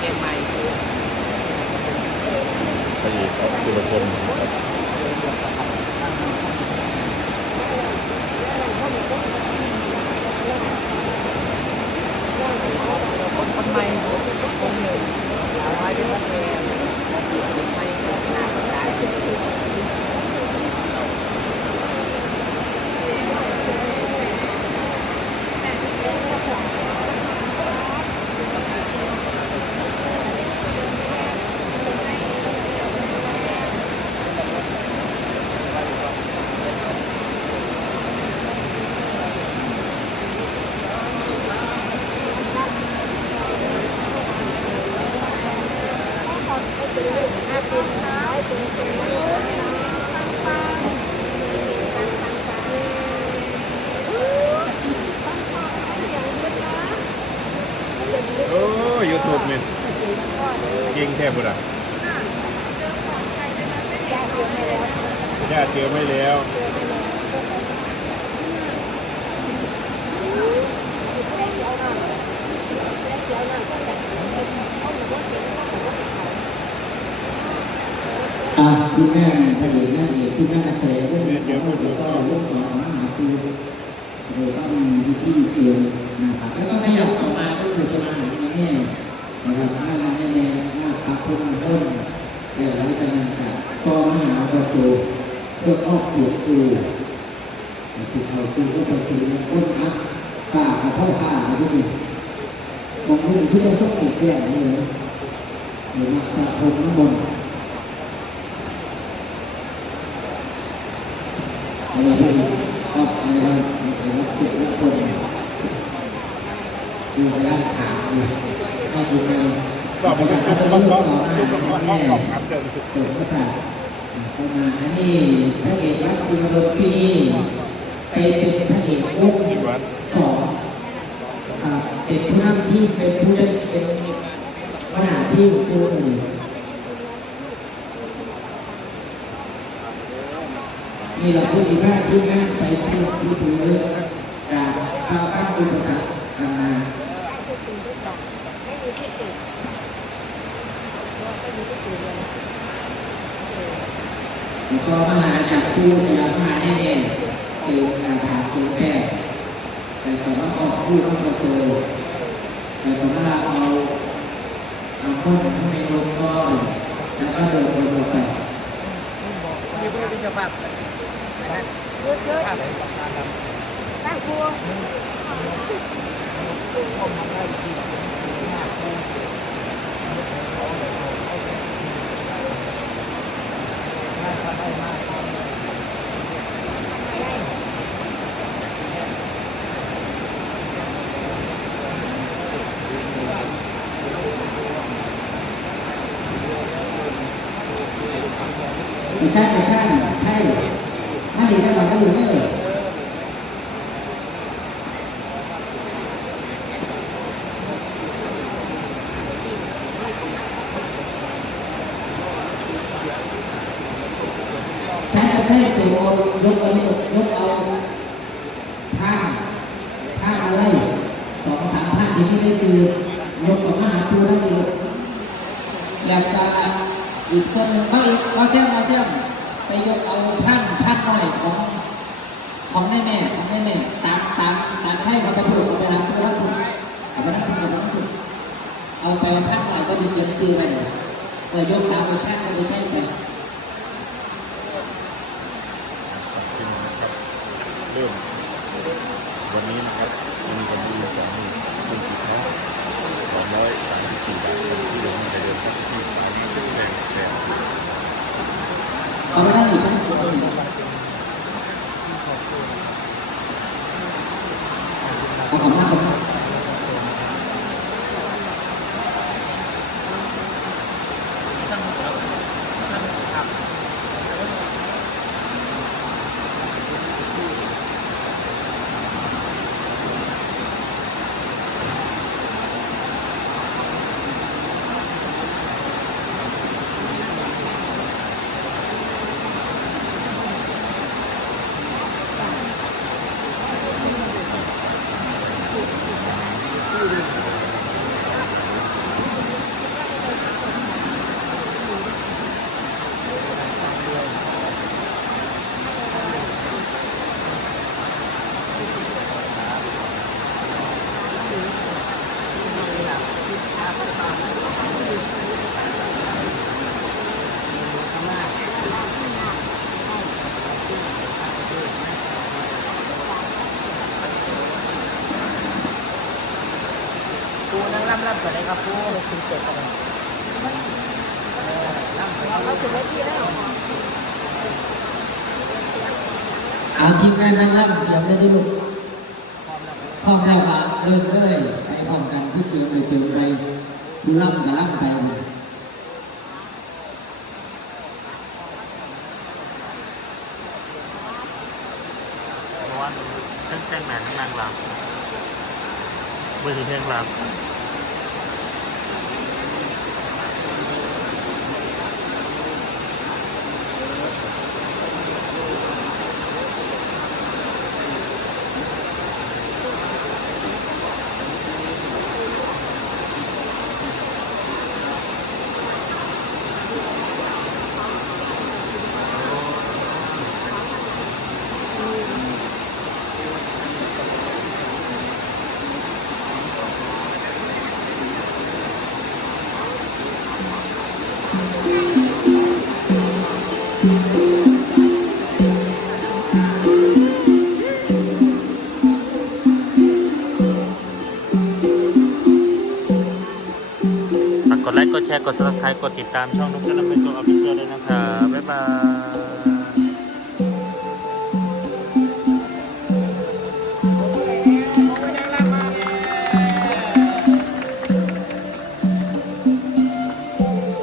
เชียงใหม่พระเอกครับสุรพลครับคนใหม่คนหนึ่งเอาไว้เป็นตัวแทนไม่เกิดหน้าก็ได้ โอ้ยูทูบเนี่ยเก่งแทบบุระญาติเจอไม่แล้วอ่า คุณแม่พระเอกนางเอกคุณแม่นักแสดงเรื่องนี้ก็เรื่องสองมหาคือเราต้องมีที่เจอนะครับแล้วก็ขยับออกมาก็คือจะมาหาแม่นะครับหน้าแม่แม่หน้าตาคนต้นเดี๋ยวเราจะนั่งจากกองมหาประตูเพื่อออกเสียงกูสิเขาซื้อก็ไปซื้อต้นอักป่ากับพ่อข้าอะไรที่นี่ของลูที่เราส่งอีกแก่เลยหรือมาตะพงน้ำมนต์ อะไรที่ก็อะไรผมเสียทุกคนดูร้านขาวก็ดูใน ตอบมาก็ทุกจะทุกต้ทุองกต่อทุกทุกมาทุกแม่ตอบครับเดิมทุกเกิดก็ผ่านเข้ามาอันนี้พระเอกรัสซีโรปีไปเป็นพระเอกอุ้มที่วัดสองเป็นผู้นำที่เป็นผู้ได้เป็นขนาดที่ผู้หนึ่งนี่เราผู้สิบ้าที่งานไปพูดพูดถึงเรื่องการข้าวข้าวอุปสรรคต่างๆ ก็มหาจากผู้พายาแน่ๆเจอการถามตัวแพ้แต่ก็ว่าออกพูดต้องประตูแต่ก็ว่าเอาเอาคนข้างในลงก้อแล้วก็เดินไปลงไปนี่พื่อเป็นฉบับนะครับตั้งครัว ไม่ใช่ไม่ใช่ใช่ถ้าดีได้เราก็รู้ไม่เลยใช่ใช่ตัวยกเอายกเอาผ้าผ้าอะไรสองสามผ้าที่ไม่ได้ซื้อยกออกมาหาตัวได้เองแล้วก็ อีกส่วนหนึ่งไม่มาเสียมมาเสียมไปยกเอาท่านท่านหน่อยของของแม่แม่ของแม่แม่ตามตามตามใช่เขาไปถูกเอาไปรับไปรับถูกเอาไปรับถูกเอาไปรับถูกเอาไปท่านหน่อยก็จะเขียนซื้อไปเออยกตามไปช่างก็ไปใช่ไปเริ่มวันนี้นะครับมีวันที่สองคุณสิค้าสองร้อยสามสิบสี่บาทที่ลงในเดือนครับที่ขายขึ้นแรงแรง เอาไครับผู้ชิมเจ็ดกันเลยเราถึงได้ที่แล้วอาทีมงานนั่งล่ำเตรียมได้ด้วยลูกพร้อมแล้วก็เริ่มเลยไปพร้อมกันที่เตรียมไปเตรียมไปดูล่ำกับล่ำไปเพราะว่าเครื่องแจ้งหนังนางรำเมื่อถึงเพลงรำฝากกดไลค์ กดแชร์ กด subscribe กดติดตามช่องนุ๊กกระลำเป็นตัวออฟฟิเชียลด้วยนะครับ บ๊ายบาย